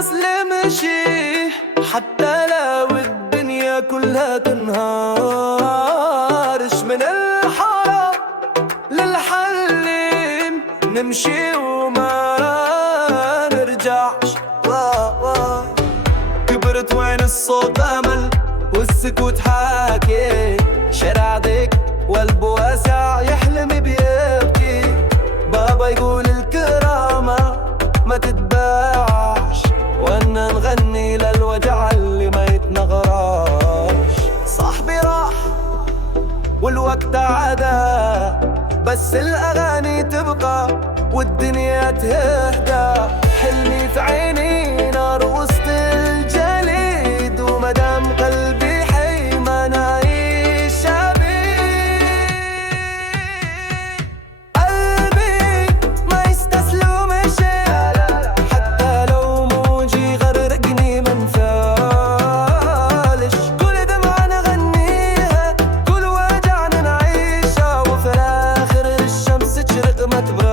يستسلمش حتى لو الدنيا كلها تنهارش. من الحرام للحلم نمشي وما نرجعش. كبرت وين الصوت أمل والسكوت حاكي. شارع ضيق والقلب واسع يحلم بيبكي. بابا يقول الكرامة ما تتباعش، وانا نغني للوجع اللي ما يتنغراش. صاحبي راح والوقت عدا، بس الأغاني تبقى والدنيا تهدى. حلمي في عيني نار وسط الجليد، ومدام قلبي حي ما نعيش بيه. قلبي ما يستسلمش حتى لو موجي غرقني منفعلش. كل دمعة نغنيها، كل وجع نعيشها، وفي الآخر الشمس تشرق ما تبردش.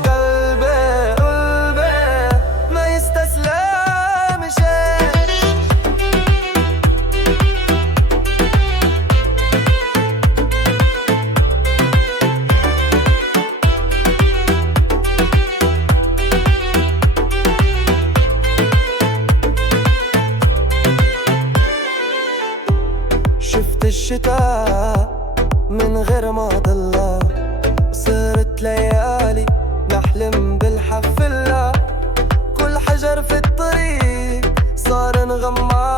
قلبي ما يستسلمش. شفت الشتاء من غير ما ضله، صرت ليالي نحلم بالحفلة. كل حجر في الطريق صار نغمى،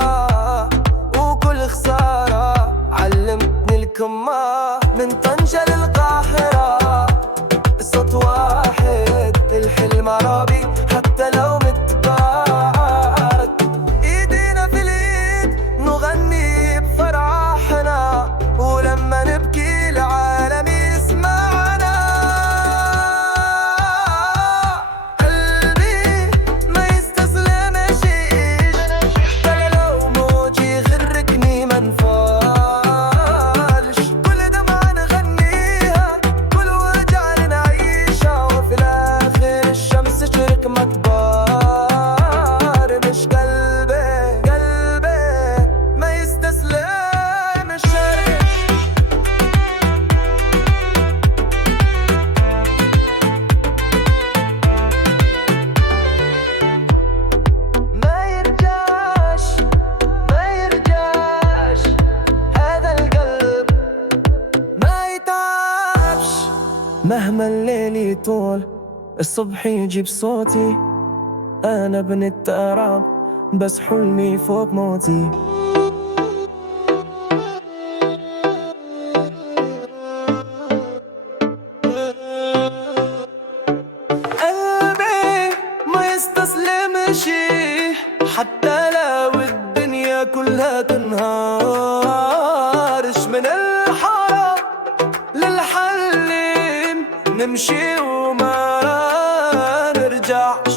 وكل خسارة علمتني الكمة. من طنجة للقاهرة صوت واحد، الحلم عربي حتى لو متباعد. ايدينا في الايد نغني بفرحنا، ولما نبكي العالم يسمعنا. قلبي ما يستسلمش حتى لو موجي يغرقني منفعلش. كل دمعة نغنيها، كل وجع نعيشها، وفي الآخر الشمس تشرق ما تبردش. قلبي ما يستسلمش. ما يرجعش هذا القلب ما يتعبش. مهما الليل يطول الصبح يجي بصوتي. أنا ابن التراب بس حلمي فوق موتي. قلبي ما يستسلمش حتى لو الدنيا كلها تنهارش. من الحرام للحلم نمشي وما نرجعش.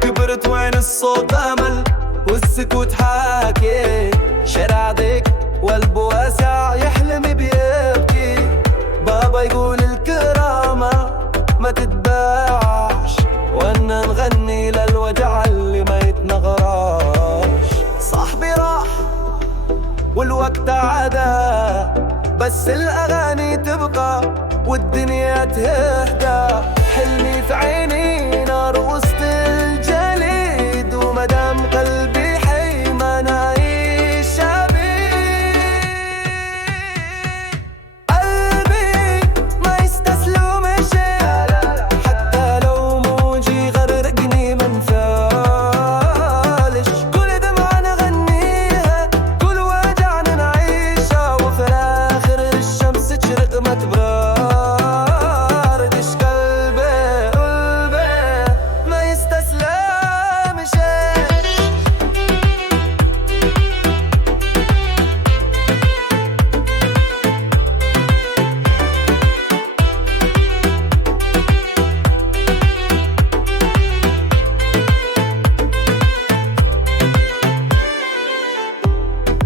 كبرت وين الصوت أمل والسكوت حاكي. شارع ضيق والقلب واسع يحلم بيبكي. بابا يقول الكرامة ما تتباعش، وانا نغني للوجع اللي ما يتنغراش. صاحبي راح والوقت عدا، بس الأغاني تبقى والدنيا تهدى. حلمي في عيني نار وسط الجليد، ومدام قلبي حي ما نعيش بيه. قلبي ما يستسلمش حتى لو موجي يغرقني منفعلش. كل دمعة نغنيها، كل وجع نعيشها، وفي الآخر الشمس تشرق ما تبردش. قلبي ما يستسلمش.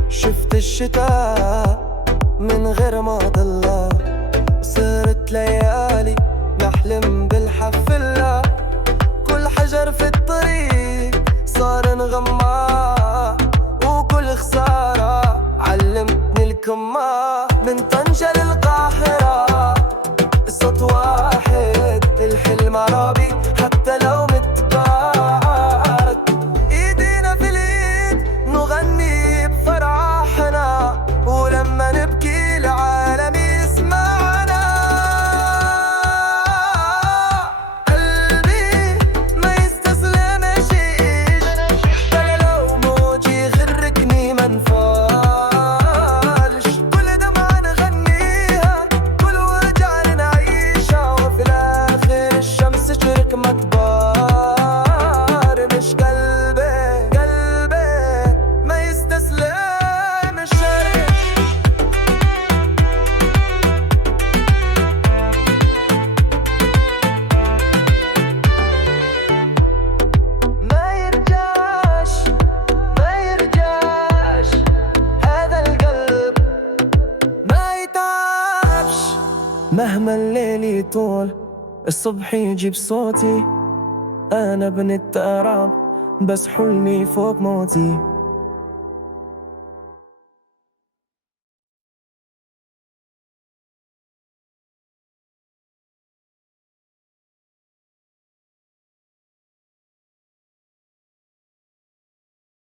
شفت الشتاء من غير ما ضله، صرت ليالي نحلم بالحفلة. المرابي حتى لو متباعد. ايدينا في الايد نغني بفرحنا، ولما نبكي العالم يسمعنا. قلبي ما يستسلمش بلا لو موج يغرقني منفعلش. كل دمعة نغنيها، كل وجع نعيشها، وفي الاخر الشمس تشرق ما تبار. مش قلبي ما يستسلمش. ما يرجعش هذا القلب، ما يتعبش مهما الليل يطول. الصبح يجيب صوتي، أنا ابن التراب بس حلمي فوق موتي.